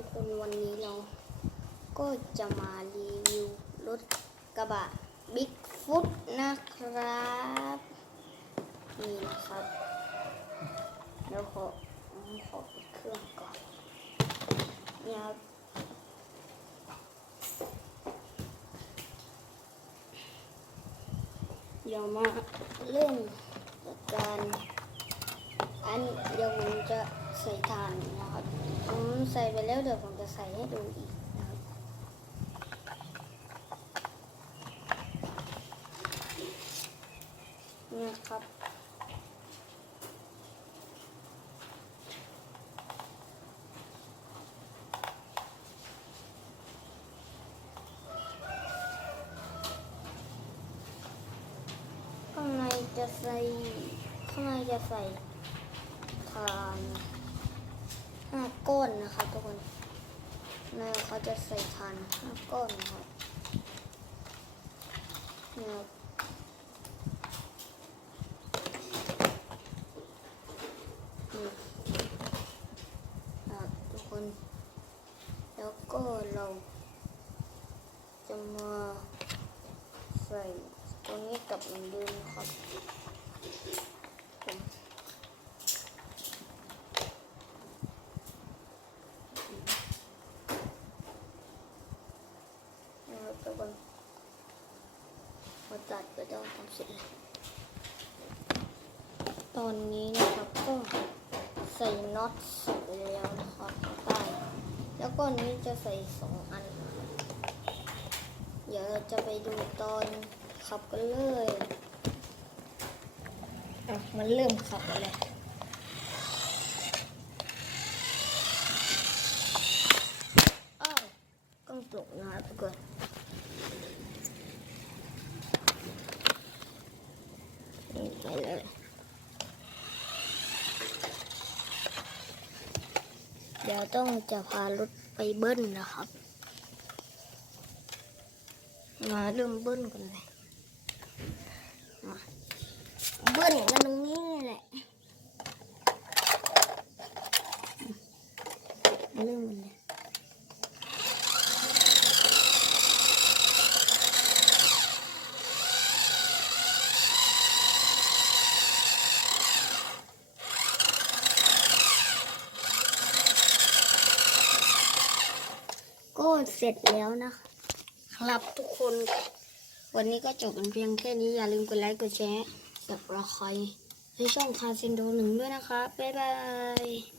ทุกคนวันนี้เราก็จะมารีวิวรถกระบะบิ๊กฟุตนะครับ นี่นะครับเดี๋ยวขอผมขอปิดเครื่องก่อนเนี่ยครับเดี๋ยวมาเริ่มกการ อันเดี๋ยวผมจะใส่ถ่านนะครับผมใส่ไปแล้วเดี๋ยวผมจะใส่ให้ดูอีกนะครับเนี่ยครับข้างในจะใส่ข้างในจะใส่านห้าก้อนนะครับทุกคนในเขาจะใส่ทานห้าก้อนนะครับเนี่ยครับนี่นะครับทุกคน แล้วก็เราจะมาใส่ตัวนี้กับเหมือนเดิมครับผมนะครับทุกคน มาตัดไปต้องทำเสร็จตอนนี้นะครับก็ใส่น็อตเสร็จแล้วนะครับใต้แล้วก็นี้จะใส่สองอัน เดี๋ยวเราจะไปดูตอนขับกันเลยอะมันเริ่มขับแล้วแหละอ้าวกล้องตกนะครับทุกคน ไปเลยเดี๋ยวต้องจะพารถไปเบิ้ลนะครับ มาเริ่มเบิ้ลกันเลยมาเบิ้ลกันตรงนี้นี่แหละมาเริ่มกันเลยก็ เสร็จแล้วนะคะครับทุกคน วันนี้ก็จบกันเพียงแค่นี้อย่าลืมกดไลค์กดแชร์กับรอคอยให้ช่องคาเซนโดหนึ่งด้วยนะครับบ๊ายบาย